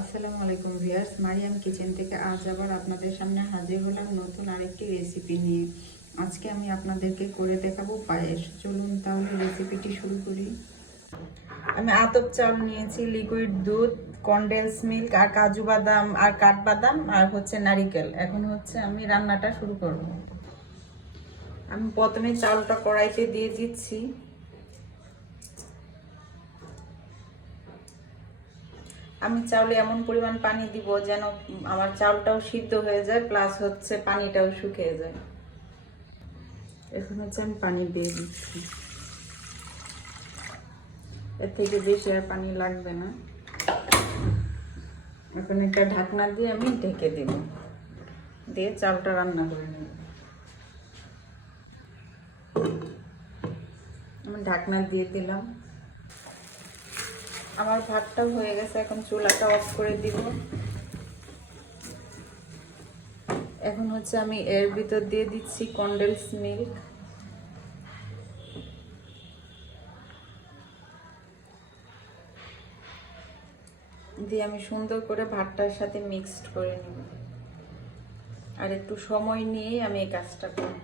আসসালামু আলাইকুম viewers, Mariam kitchen থেকে আজ আবার আপনাদের সামনে হাজির হলাম নতুন আরেকটি রেসিপি নিয়ে। আজকে আমি আপনাদেরকে করে দেখাবো পায়েস। চলুন তাহলে রেসিপিটি শুরু করি। আমি আতপ চাল নিয়েছি, লিকুইড দুধ, কনডেন্স মিল্ক আর কাজু বাদাম আর কাঠবাদাম আর নারিকেল। এখন আমি রান্নাটা শুরু করব। আমি প্রথমে চালটা কড়াইতে দিয়ে দিচ্ছি। আমি চাউলে এমন পরিমাণ পানি দিব যেন আমার চালটাও সিদ্ধ হয়ে যায়, প্লাস পানিটাও শুকিয়ে যায়। এখন আমি পানি দিয়ে দিচ্ছি। এর থেকে বেশি আর পানি লাগবে না। এখন একটা ঢাকনা দিয়ে আমি ঢেকে দেব, দিয়ে চালটা রান্না করে নেব। আমি ঢাকনা দিয়ে দিলাম। আমার ভাতটা হয়ে গেছে, এখন চুলাটা অফ করে দিব। এখন আমি এর ভিতর দিয়ে দিচ্ছি কনডেন্স মিল্ক। দিয়ে আমি সুন্দর করে ভাতটার সাথে মিক্সড করে নেব। আর একটু সময় নিয়েই আমি এই কাজটা করব।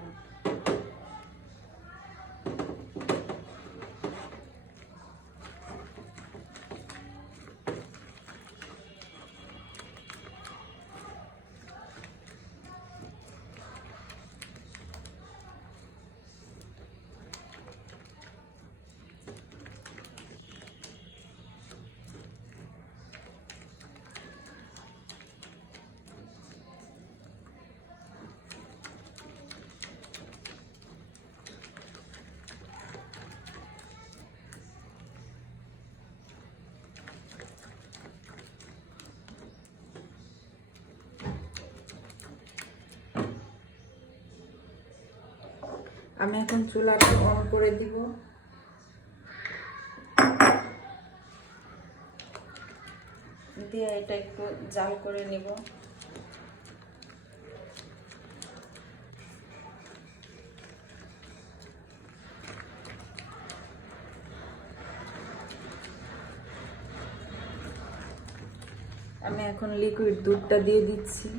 আমি এখন চুলাটা অন করে দিব। দিয়ে এটা একটু জাল করে নিব। আমি এখন লিকুইড দুধটা দিয়ে দিচ্ছি।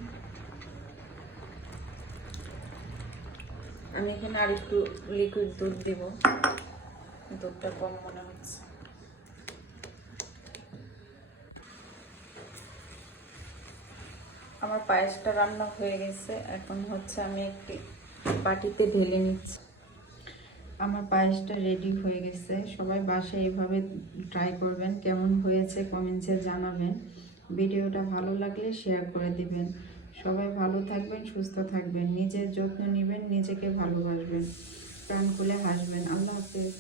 আমি এখানে আর একটু লিকুইড দুধ দিব, দুধটা কম মনে হচ্ছে। আমার পায়েসটা রান্না হয়ে গেছে। এখন আমি একটি বাটিতে ঢেলে নিচ্ছি। আমার পায়েসটা রেডি হয়ে গেছে। সবাই বাসায় এইভাবে ট্রাই করবেন, কেমন হয়েছে কমেন্টসে জানাবেন। ভিডিওটা ভালো লাগলে শেয়ার করে দিবেন। সবাই ভালো থাকবেন, সুস্থ থাকবেন, নিজের যত্ন নেবেন, নিজেকে ভালোবাসবেন, প্রাণ খুলে হাসবেন। আল্লাহ হাফেজ।